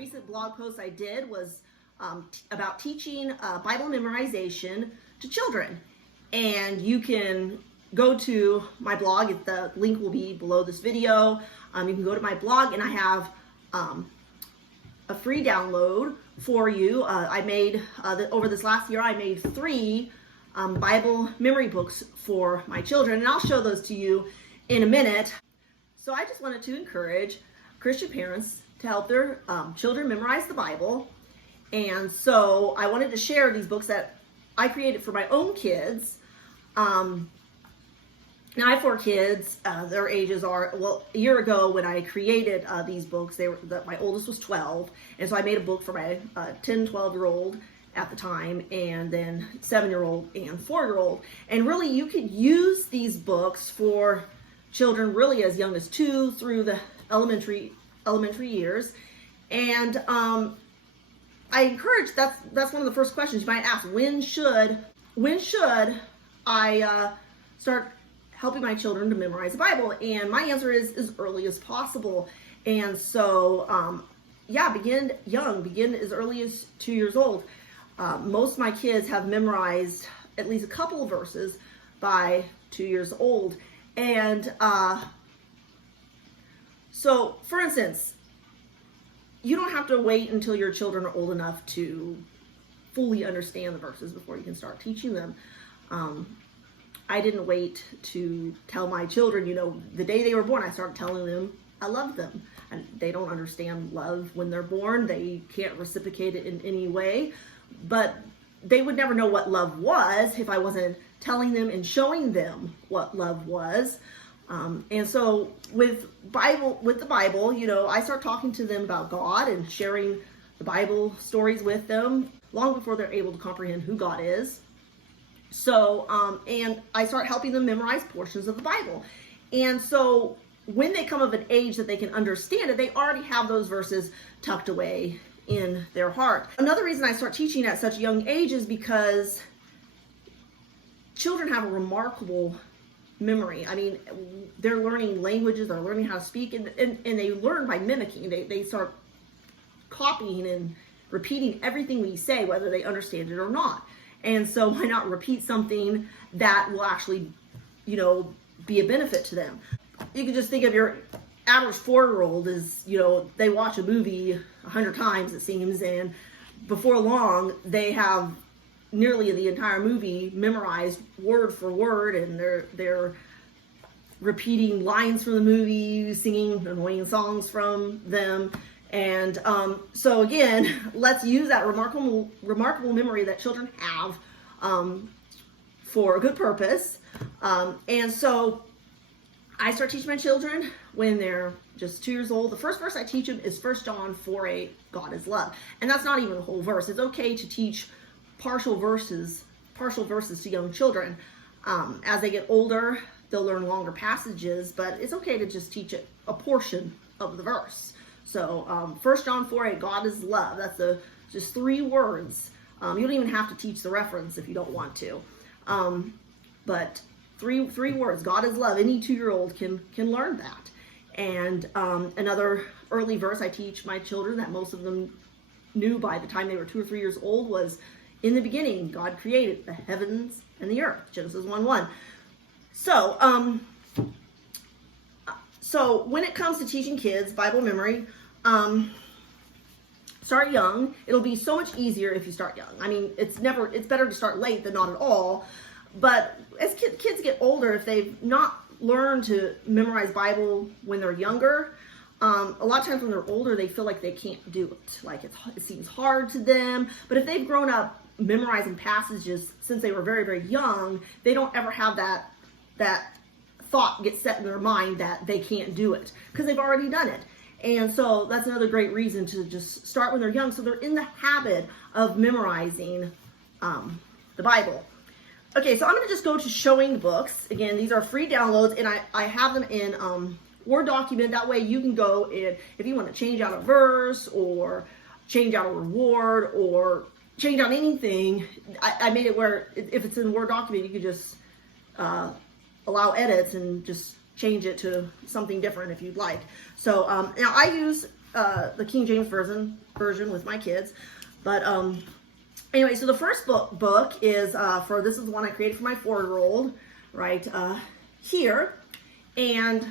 recent blog post I did was about teaching Bible memorization to children. And you can go to my blog. The link will be below this video. You can go to my blog, and I have a free download for you. I made, over this last year, I made 3 Bible memory books for my children, and I'll show those to you in a minute. So I just wanted to encourage Christian parents to help their children memorize the Bible. And so I wanted to share these books that I created for my own kids. Now I have 4 kids. Their ages are, well, a year ago when I created these books, my oldest was 12. And so I made a book for my 10, 12-year-old at the time, and then 7-year-old and 4-year-old. And really you could use these books for children really as young as 2 through the elementary years. And I encourage, that's one of the first questions you might ask. When should I start helping my children to memorize the Bible? And my answer is as early as possible. And so, yeah, begin young, begin as early as 2 years old. Most of my kids have memorized at least a couple of verses by 2 years old. And so, for instance, you don't have to wait until your children are old enough to fully understand the verses before you can start teaching them. I didn't wait to tell my children, the day they were born, I started telling them I love them. And they don't understand love when they're born. They can't reciprocate it in any way. But they would never know what love was if I wasn't telling them and showing them what love was. And so with the Bible, I start talking to them about God and sharing the Bible stories with them long before they're able to comprehend who God is. So, and I start helping them memorize portions of the Bible. And so when they come of an age that they can understand it, they already have those verses tucked away in their heart. Another reason I start teaching at such a young age is because children have a remarkable memory. I mean, they're learning languages, they're learning how to speak, and they learn by mimicking. They start copying and repeating everything we say, whether they understand it or not. And so why not repeat something that will actually, be a benefit to them? You can just think of your average 4-year-old as, they watch a movie 100 times, it seems, and before long, they have nearly the entire movie memorized word for word, and they're repeating lines from the movie, singing annoying songs from them. And so again, let's use that remarkable memory that children have for a good purpose. And so I start teaching my children when they're just 2 years old. The first verse I teach them is 1 John 4:8, God is love. And that's not even the whole verse. It's okay to teach partial verses to young children. As they get older, they'll learn longer passages, but it's okay to just teach a portion of the verse. So 1 John 4:8, God is love. That's just 3 words. You don't even have to teach the reference if you don't want to. But three words, God is love. Any 2-year-old can learn that. And another early verse I teach my children that most of them knew by the time they were 2 or 3 years old was, in the beginning, God created the heavens and the earth, Genesis 1:1. So when it comes to teaching kids Bible memory, start young. It'll be so much easier if you start young. I mean, it's better to start late than not at all. But as kids get older, if they've not learned to memorize Bible when they're younger, a lot of times when they're older, they feel like they can't do it. Like it seems hard to them. But if they've grown up memorizing passages since they were very, very young, they don't ever have that thought get set in their mind that they can't do it because they've already done it. And so that's another great reason to just start when they're young, so they're in the habit of memorizing the Bible. Okay, so I'm going to just go to showing books. Again, these are free downloads, and I have them in Word document. That way you can go in, if you want to change out a verse or change out a reward or change out anything, I made it where if it's in Word document, you could just allow edits and just change it to something different if you'd like. So now I use the King James version with my kids. But anyway, so the first book is this is the one I created for my 4-year-old, right here. And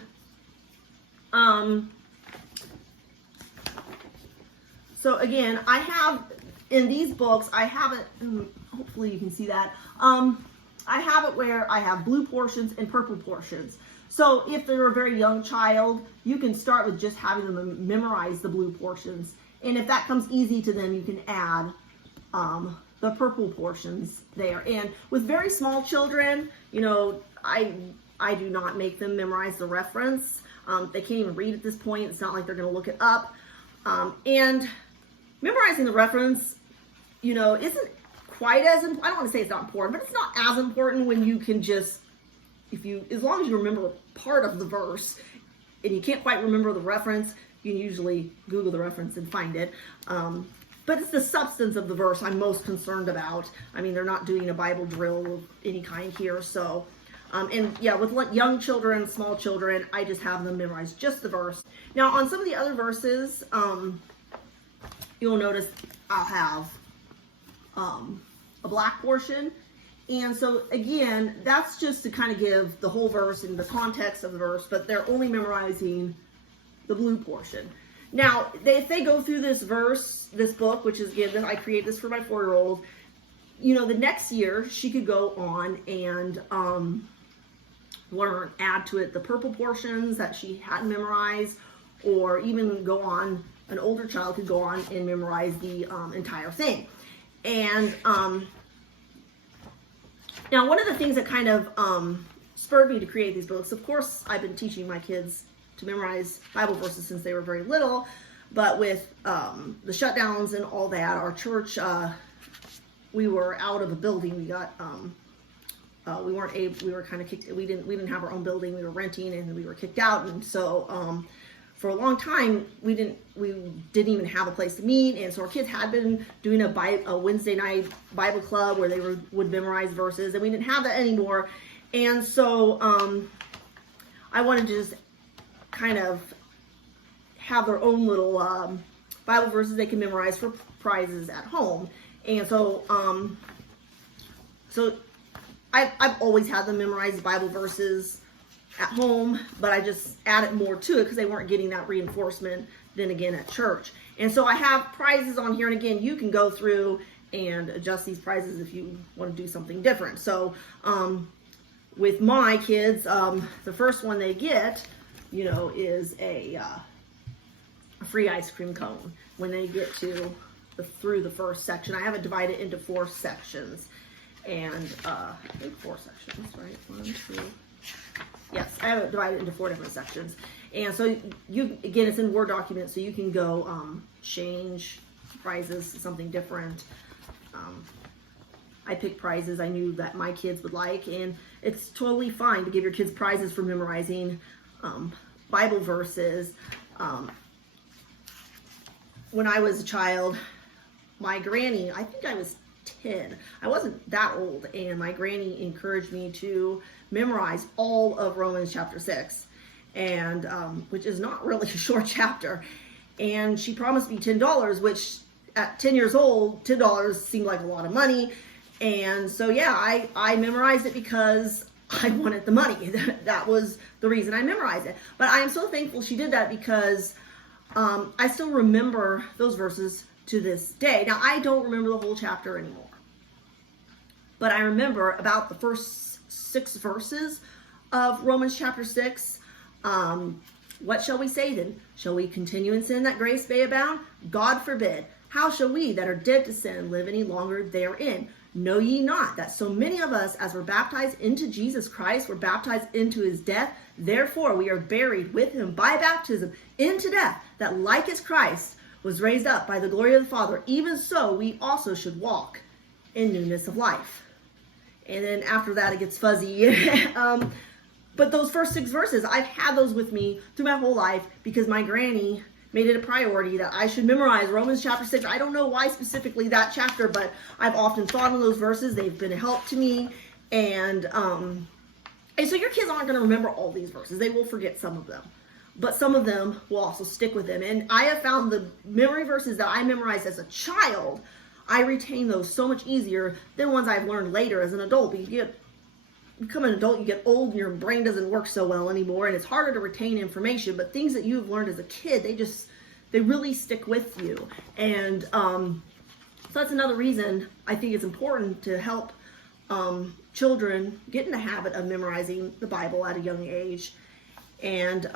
so again, I have in these books, I have it, hopefully you can see that. I have it where I have blue portions and purple portions. So if they're a very young child, you can start with just having them memorize the blue portions. And if that comes easy to them, you can add the purple portions there. And with very small children, you know, I do not make them memorize the reference. They can't even read at this point. It's not like they're going to look it up. And memorizing the reference, you know, isn't quite as important. I don't want to say it's not important, but it's not as important when you can just, as long as you remember part of the verse and you can't quite remember the reference, you can usually Google the reference and find it. But it's the substance of the verse I'm most concerned about. I mean, they're not doing a Bible drill of any kind here. So, and yeah, with young children, small children, I just have them memorize just the verse. Now, on some of the other verses, you'll notice I'll have a black portion. And so again, that's just to kind of give the whole verse and the context of the verse, but they're only memorizing the blue portion. Now, if they go through this book, which is, again, I created this for my 4-year-old, you know, the next year she could go on and add to it the purple portions that she hadn't memorized, or even go on, an older child could go on and memorize the entire thing. And now, one of the things that kind of spurred me to create these books, of course, I've been teaching my kids to memorize Bible verses since they were very little, but with the shutdowns and all that, our church, we were out of a building. We got, we were kind of kicked. We didn't have our own building. We were renting, and we were kicked out. And so, for a long time, we didn't even have a place to meet. And so our kids had been doing a Wednesday night Bible club where they would memorize verses, and we didn't have that anymore. And so, I wanted to just kind of have their own little Bible verses they can memorize for prizes at home. And so, I've always had them memorize Bible verses at home, but I just added more to it because they weren't getting that reinforcement then again at church. And so I have prizes on here, and again, you can go through and adjust these prizes if you want to do something different. So, with my kids, the first one they get, you know, is a free ice cream cone when they get through the first section. I have it divided into 4 sections, and I think 4 sections, right? 1, 2. Yes, I have it divided into 4 different sections. And so again, it's in Word document, so you can go change prizes to something different. I picked prizes I knew that my kids would like, and it's totally fine to give your kids prizes for memorizing Bible verses. When I was a child, my granny, I think I was 10. I wasn't that old, and my granny encouraged me to memorize all of Romans chapter 6, and which is not really a short chapter. And she promised me $10, which at 10 years old, $10 seemed like a lot of money. And so yeah, I memorized it because I wanted the money. That was the reason I memorized it. But I am so thankful she did that, because I still remember those verses to this day. Now, I don't remember the whole chapter anymore, but I remember about the first 6 verses of Romans chapter 6. What shall we say then? Shall we continue in sin that grace may abound? God forbid. How shall we that are dead to sin live any longer therein? Know ye not that so many of us as were baptized into Jesus Christ were baptized into his death? Therefore we are buried with him by baptism into death, that like as Christ was raised up by the glory of the Father, even so we also should walk in newness of life. And then after that it gets fuzzy. But those first 6 verses, I've had those with me through my whole life because my granny made it a priority that I should memorize Romans chapter 6. I don't know why specifically that chapter, but I've often thought of those verses. They've been a help to me. And so your kids aren't going to remember all these verses. They will forget some of them. but some of them will also stick with them. And I have found the memory verses that I memorized as a child, I retain those so much easier than ones I've learned later as an adult. Because you become an adult, you get old, and your brain doesn't work so well anymore, and it's harder to retain information. But things that you've learned as a kid, they really stick with you. And so that's another reason I think it's important to help children get in the habit of memorizing the Bible at a young age. And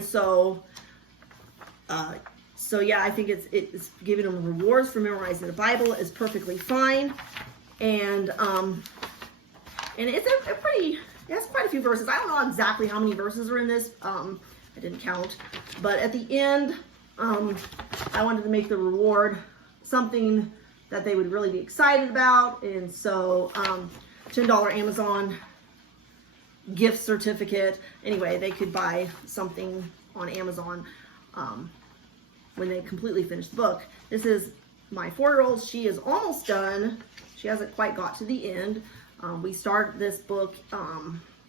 so yeah, I think it's giving them rewards for memorizing the Bible is perfectly fine. And it's it has quite a few verses. I don't know exactly how many verses are in this. I didn't count, but at the end, I wanted to make the reward something that they would really be excited about. And so, $10 Amazon gift certificate. Anyway, they could buy something on Amazon when they completely finish the book. This is my 4-year-old. She is almost done. She hasn't quite got to the end. We started this book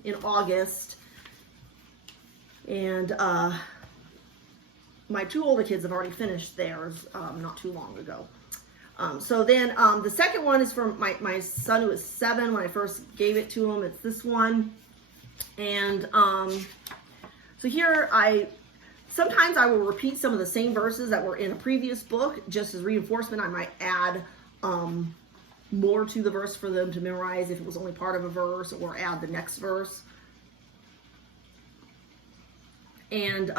in August, and my 2 older kids have already finished theirs not too long ago. So then the second one is from my son, who was 7 when I first gave it to him. It's this one. And so here sometimes I will repeat some of the same verses that were in a previous book just as reinforcement. I might add more to the verse for them to memorize if it was only part of a verse, or add the next verse. And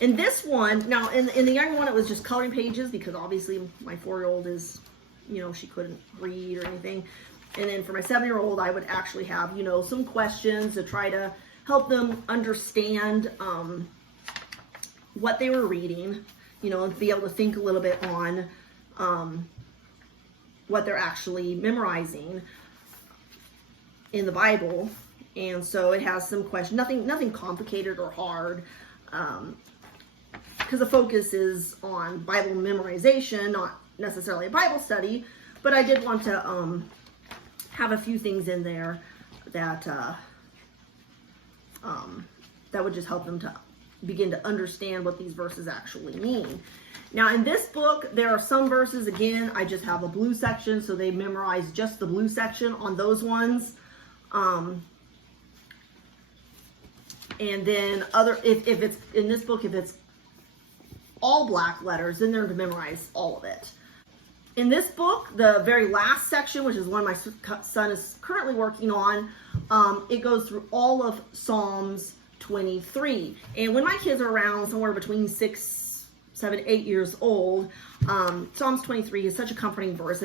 in this one, now in the younger one, it was just coloring pages, because obviously my 4-year-old is, she couldn't read or anything. And then for my 7-year-old, I would actually have, some questions to try to help them understand what they were reading, and be able to think a little bit on what they're actually memorizing in the Bible. And so it has some questions, nothing complicated or hard, because the focus is on Bible memorization, not necessarily a Bible study. But I did want to have a few things in there that that would just help them to begin to understand what these verses actually mean. Now in this book, there are some verses, again, I just have a blue section, so they memorize just the blue section on those ones. And then if it's in this book, if it's all black letters, then they're to memorize all of it. In this book, the very last section, which is one my son is currently working on, it goes through all of Psalms 23. And when my kids are around somewhere between 6, 7, 8 years old, Psalms 23 is such a comforting verse.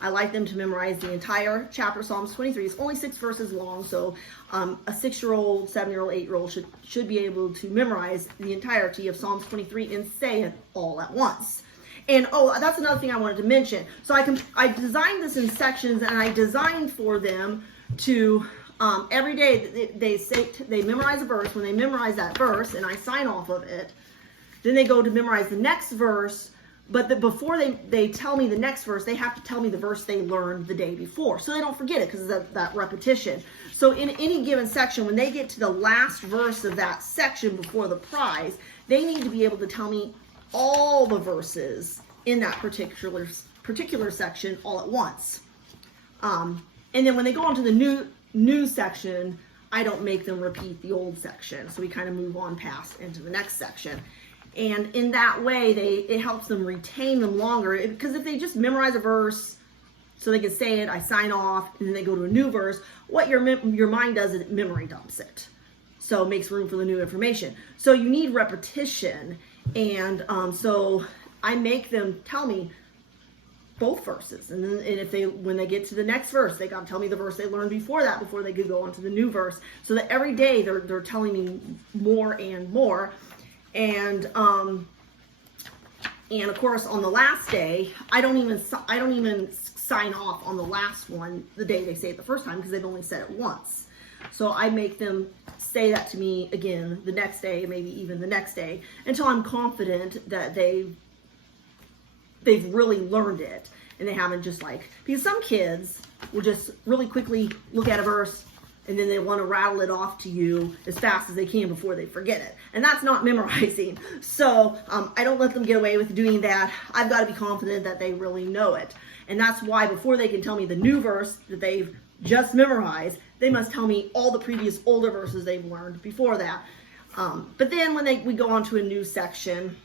I like them to memorize the entire chapter of Psalms 23. It's only 6 verses long, so a 6-year-old, 7-year-old, 8-year-old should be able to memorize the entirety of Psalms 23 and say it all at once. And that's another thing I wanted to mention. So I designed this in sections, and I designed for them to every day they memorize a verse. When they memorize that verse, and I sign off of it, then they go to memorize the next verse. But before they tell me the next verse, they have to tell me the verse they learned the day before, so they don't forget it, because of that repetition. So in any given section, when they get to the last verse of that section before the prize, they need to be able to tell me all the verses in that particular section all at once. And then when they go on to the new section, I don't make them repeat the old section. So we kind of move on past into the next section. And in that way, it helps them retain them longer. Because if they just memorize a verse so they can say it, I sign off, and then they go to a new verse, what your mind does is it memory dumps it. So it makes room for the new information. So you need repetition. And so I make them tell me both verses. And then when they get to the next verse, they got to tell me the verse they learned before that, before they could go on to the new verse. So that every day they're telling me more and more. And of course, on the last day, I don't even sign off on the last one the day they say it the first time, because they've only said it once. So I make them say that to me again the next day, maybe even the next day, until I'm confident that they've really learned it, and they haven't just because some kids will just really quickly look at a verse, and then they want to rattle it off to you as fast as they can before they forget it. And that's not memorizing. So I don't let them get away with doing that. I've got to be confident that they really know it. And that's why before they can tell me the new verse that they've just memorized, they must tell me all the previous older verses they've learned before that. But then when we go on to a new section,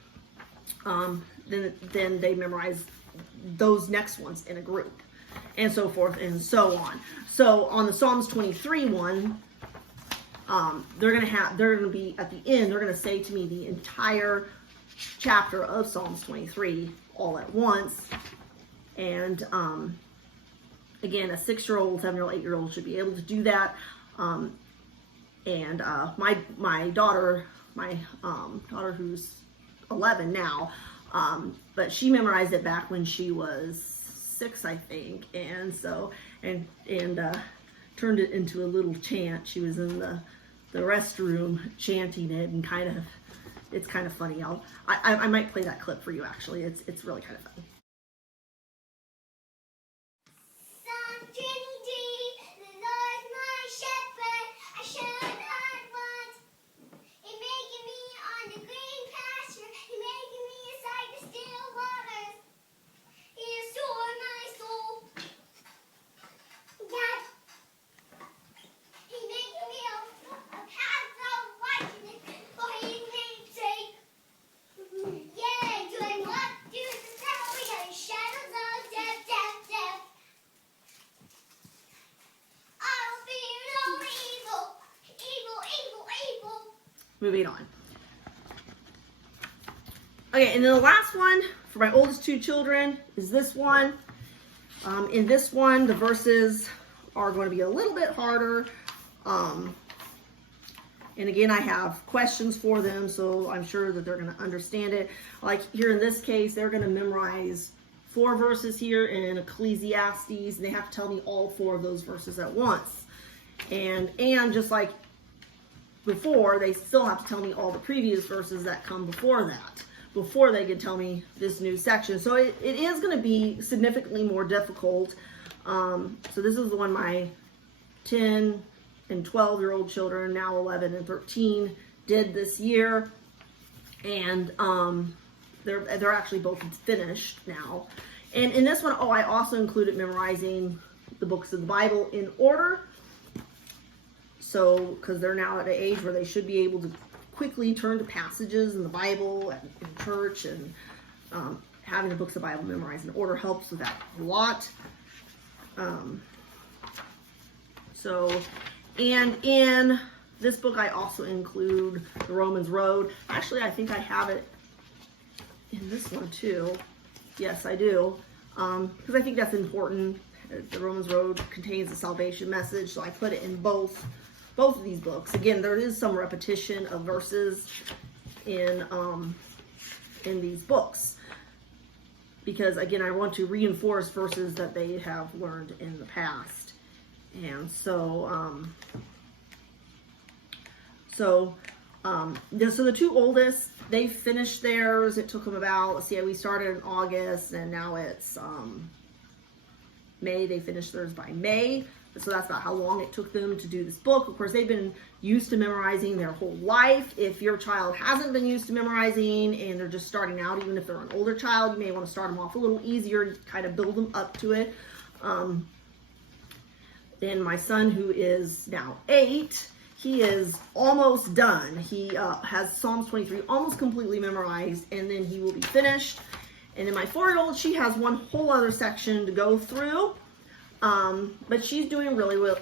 then they memorize those next ones in a group, and so forth and so on. So on the Psalms 23 one, they're gonna be at the end. They're gonna say to me the entire chapter of Psalms 23 all at once. And again, a 6-year-old, 7-year-old, 8-year-old should be able to do that. And my daughter who's 11 now, but she memorized it back when she was 6, I think, and so and turned it into a little chant. She was in the restroom chanting it, and it's kind of funny. I might play that clip for you. Actually, it's really kind of funny. Moving on. Okay, and then the last one for my oldest 2 children is this one. In this one, the verses are going to be a little bit harder. And again, I have questions for them, so I'm sure that they're going to understand it. Like here in this case, they're going to memorize 4 verses here in Ecclesiastes, and they have to tell me all 4 of those verses at once. And just like before, they still have to tell me all the previous verses that come before that, before they can tell me this new section. So it is going to be significantly more difficult. So this is the one my 10 and 12-year-old children, now 11 and 13, did this year. And they're actually both finished now. And in this one, I also included memorizing the books of the Bible in order. So, because they're now at an age where they should be able to quickly turn to passages in the Bible and in church, and having the books of the Bible memorized in order helps with that a lot. And in this book, I also include the Romans Road. Actually, I think I have it in this one too. Yes, I do. Because I think that's important. The Romans Road contains the salvation message, so I put it in both of these books. Again, there is some repetition of verses in these books, because again, I want to reinforce verses that they have learned in the past. And so the 2 oldest, they finished theirs. It took them about, let's see, we started in August, and now it's May. They finished theirs by May. So that's about how long it took them to do this book. Of course, they've been used to memorizing their whole life. If your child hasn't been used to memorizing and they're just starting out, even if they're an older child, you may want to start them off a little easier and kind of build them up to it. Then my son, who is now 8, he is almost done. He has Psalms 23 almost completely memorized, and then he will be finished. And then my 4-year-old, she has one whole other section to go through. But she's doing really well.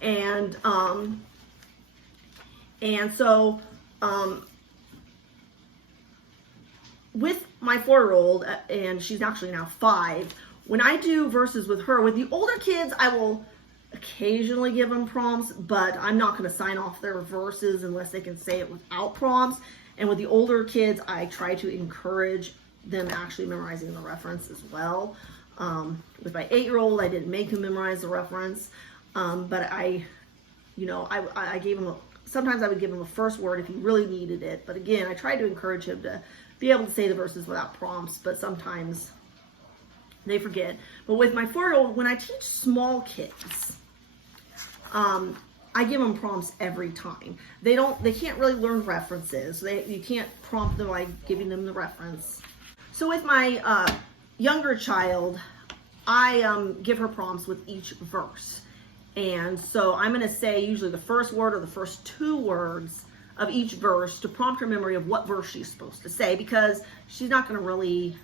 And so, with my 4-year-old, and she's actually now 5, when I do verses with her, with the older kids, I will occasionally give them prompts, but I'm not going to sign off their verses unless they can say it without prompts. And with the older kids, I try to encourage them actually memorizing the reference as well. With my 8-year-old, I didn't make him memorize the reference, but I gave him sometimes I would give him a first word if he really needed it. But again, I tried to encourage him to be able to say the verses without prompts, but sometimes they forget. But with my 4-year-old, when I teach small kids, I give them prompts every time. They can't really learn references. You can't prompt them by giving them the reference. So with my younger child, I give her prompts with each verse. And so I'm going to say usually the first word or the first 2 words of each verse to prompt her memory of what verse she's supposed to say, because she's not going to really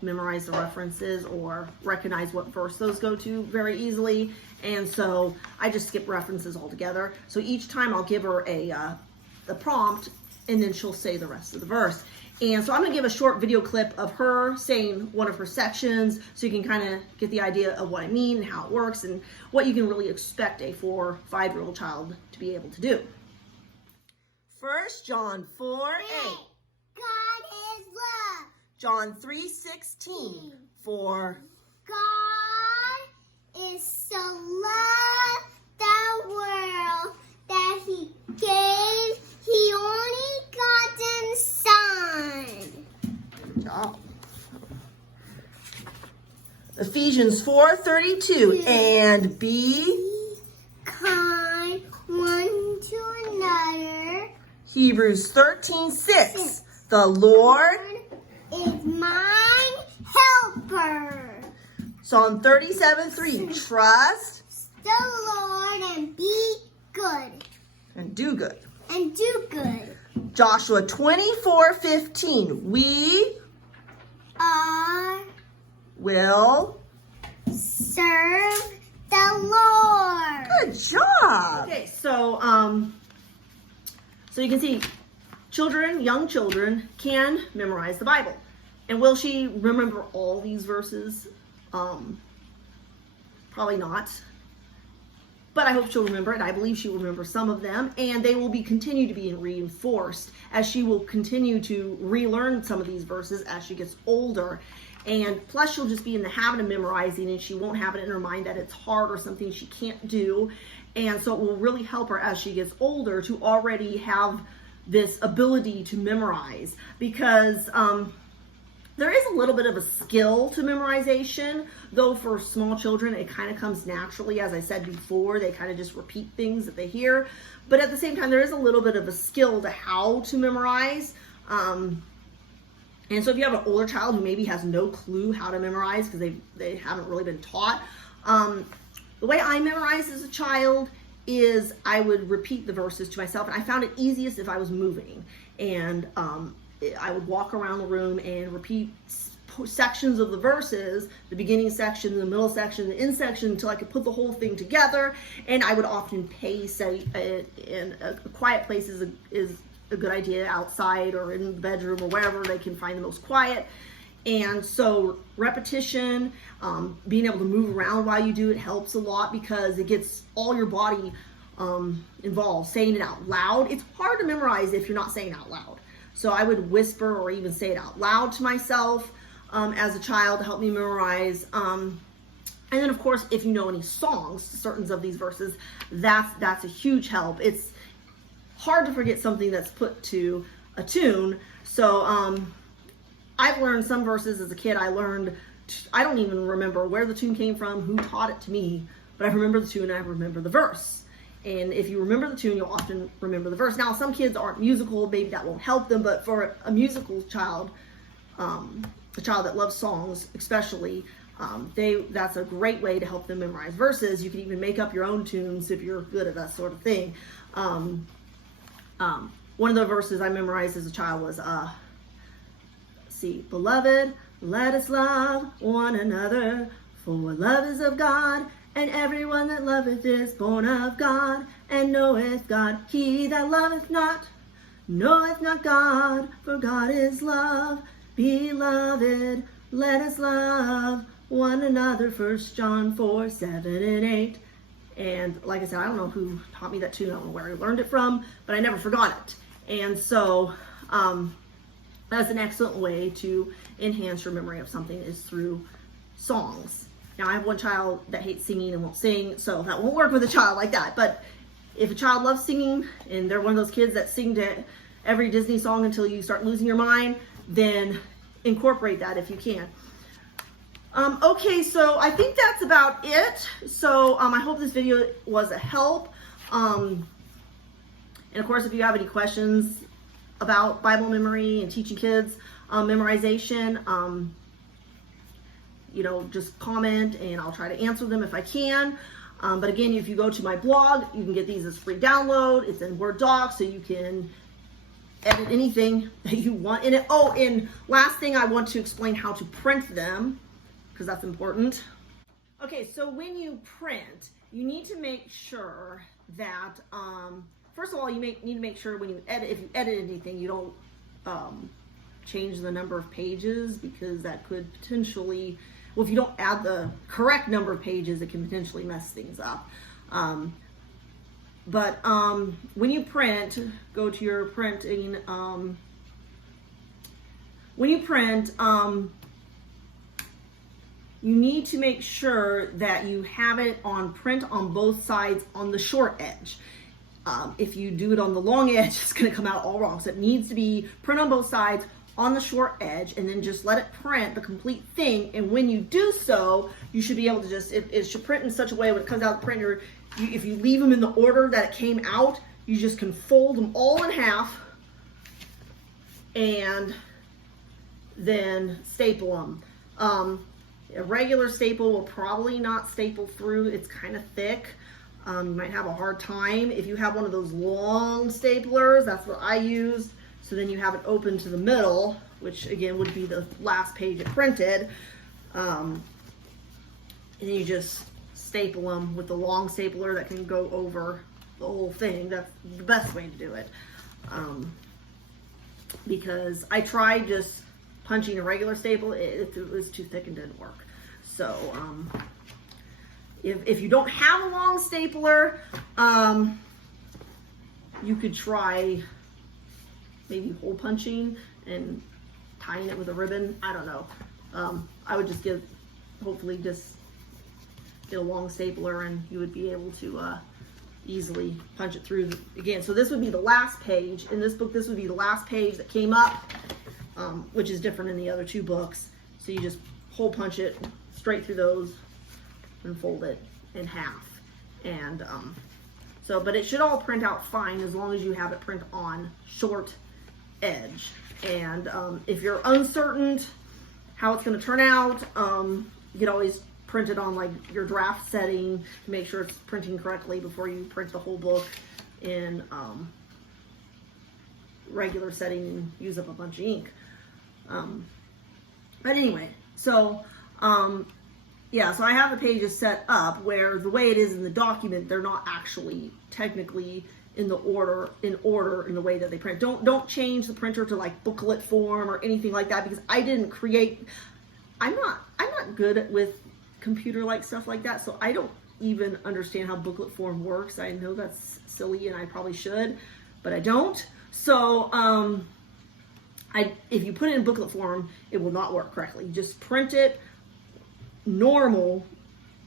memorize the references or recognize what verse those go to very easily. And so I just skip references altogether. So each time I'll give her the prompt, and then she'll say the rest of the verse. And so I'm going to give a short video clip of her saying one of her sections so you can kind of get the idea of what I mean and how it works and what you can really expect a 4- or 5-year-old child to be able to do. 1 John 4:8. God is love. John 3:16. For God is so loved the world that he gave his only begotten Son. Good job. Ephesians 4:32. And be kind one to another. Hebrews 13:6. The Lord is my helper. Psalm 37:3. Trust The Lord and be good. and do good. And do good. Joshua 24:15. We will serve the Lord. Good job. Okay, so you can see young children can memorize the Bible. And will she remember all these verses? Probably not. But I hope she'll remember it. I believe she will remember some of them, and they will continue to be reinforced as she will continue to relearn some of these verses as she gets older. And plus she'll just be in the habit of memorizing, and she won't have it in her mind that it's hard or something she can't do. And so it will really help her as she gets older to already have this ability to memorize, because there is a little bit of a skill to memorization, though for small children it kind of comes naturally. As I said before, they kind of just repeat things that they hear. But at the same time, there is a little bit of a skill to how to memorize. And so if you have an older child who maybe has no clue how to memorize because they haven't really been taught, the way I memorized as a child is I would repeat the verses to myself, and I found it easiest if I was moving. And I would walk around the room and repeat sections of the verses, the beginning section, the middle section, the end section, until I could put the whole thing together. And I would often pace, and a quiet place is a good idea, outside or in the bedroom or wherever they can find the most quiet. And so repetition, being able to move around while you do it helps a lot, because it gets all your body involved. Saying it out loud, it's hard to memorize if you're not saying it out loud. So I would whisper or even say it out loud to myself as a child to help me memorize. And then of course, if you know any songs, certain of these verses, that's a huge help. It's hard to forget something that's put to a tune. So I've learned some verses as a kid. I don't even remember where the tune came from, who taught it to me, but I remember the tune and I remember the verse. And if you remember the tune, you'll often remember the verse. Now, some kids aren't musical, maybe that won't help them, but for a musical child, a child that loves songs especially, that's a great way to help them memorize verses. You can even make up your own tunes if you're good at that sort of thing. One of the verses I memorized as a child was, Beloved, let us love one another, for love is of God, and everyone that loveth is born of God, and knoweth God. He that loveth not, knoweth not God, for God is love. Beloved, let us love one another. 1 John 4:7-8. And like I said, I don't know who taught me that tune. I don't know where I learned it from, but I never forgot it. And so that's an excellent way to enhance your memory of something, is through songs. Now, I have one child that hates singing and won't sing, so that won't work with a child like that. But if a child loves singing and they're one of those kids that sing to every Disney song until you start losing your mind, then incorporate that if you can. Okay, so I think that's about it. So I hope this video was a help. And of course, if you have any questions about Bible memory and teaching kids memorization, just comment and I'll try to answer them if I can. But again, if you go to my blog, you can get these as free download. It's in Word doc, so you can edit anything that you want in it. Oh, and last thing, I want to explain how to print them, because that's important. Okay, so when you print, you need to make sure that, first of all, you need to make sure when you edit, if you edit anything, you don't change the number of pages, because that could potentially, well, if you don't add the correct number of pages, it can potentially mess things up. But when you print, go to your printing, when you print, you need to make sure that you have it on print on both sides on the short edge. If you do it on the long edge, it's going to come out all wrong. So it needs to be print on both sides on the short edge, and then just let it print the complete thing. And when you do so, you should be able to just, it should print in such a way when it comes out the printer, if you leave them in the order that it came out, you just can fold them all in half and then staple them. A regular staple will probably not staple through. It's kind of thick. You might have a hard time. If you have one of those long staplers, that's what I use. So then you have it open to the middle, which again would be the last page it printed. And then you just staple them with the long stapler that can go over the whole thing. That's the best way to do it. Because I tried just punching a regular staple, it was too thick and didn't work. So if you don't have a long stapler, you could try maybe hole punching and tying it with a ribbon. I don't know. I would just hopefully just get a long stapler, and you would be able to easily punch it through again. So this would be the last page. In this book, this would be the last page that came up, which is different in the other two books. So you just hole punch it straight through those and fold it in half. And but it should all print out fine as long as you have it print on short edge. And if you're uncertain how it's going to turn out, you can always print it on like your draft setting to make sure it's printing correctly before you print the whole book in regular setting and use up a bunch of ink. But anyway, so yeah, so I have the pages set up where the way it is in the document, they're not actually technically in the order in the way that they print. Don't change the printer to like booklet form or anything like that, because I didn't create. I'm not good with computer like stuff like that, so I don't even understand how booklet form works. I know that's silly and I probably should, but I don't. So if you put it in booklet form, it will not work correctly. Just print it normal,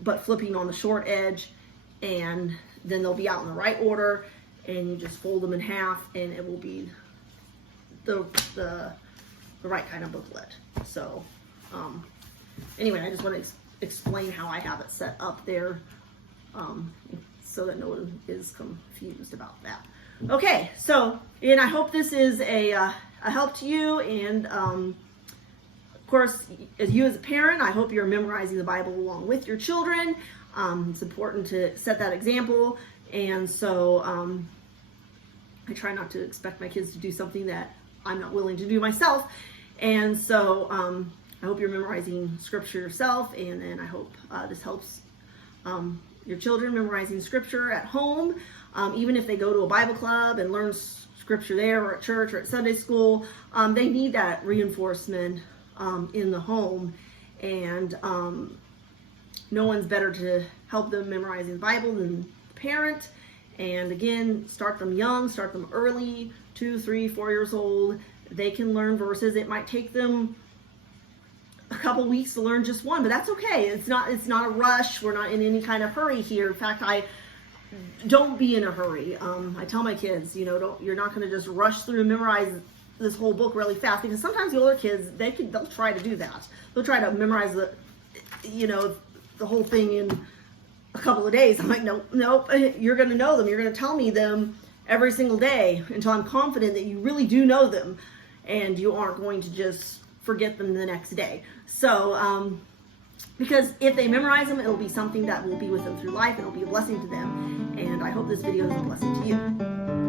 but flipping on the short edge, and then they'll be out in the right order, and you just fold them in half, and it will be the right kind of booklet. So anyway, I just want to explain how I have it set up there, so that no one is confused about that. Okay, so, and I hope this is a help to you, and of course, as you as a parent, I hope you're memorizing the Bible along with your children. It's important to set that example, and so I try not to expect my kids to do something that I'm not willing to do myself. And so I hope you're memorizing scripture yourself, and then I hope this helps your children memorizing scripture at home. Even if they go to a Bible club and learn scripture there, or at church, or at Sunday school, they need that reinforcement in the home. And no one's better to help them memorizing the Bible than the parent. And again, start them young, start them early, 2, 3, 4 years old. They can learn verses. It might take them a couple weeks to learn just one, but that's okay. It's not a rush. We're not in any kind of hurry here. In fact, don't be in a hurry. I tell my kids, you're not going to just rush through and memorize this whole book really fast, because sometimes the older kids, they'll try to do that. They'll try to memorize the whole thing in a couple of days. I'm like, nope, you're going to know them. You're going to tell me them every single day until I'm confident that you really do know them and you aren't going to just forget them the next day. So, because if they memorize them, it'll be something that will be with them through life and it'll be a blessing to them. And I hope this video is a blessing to you.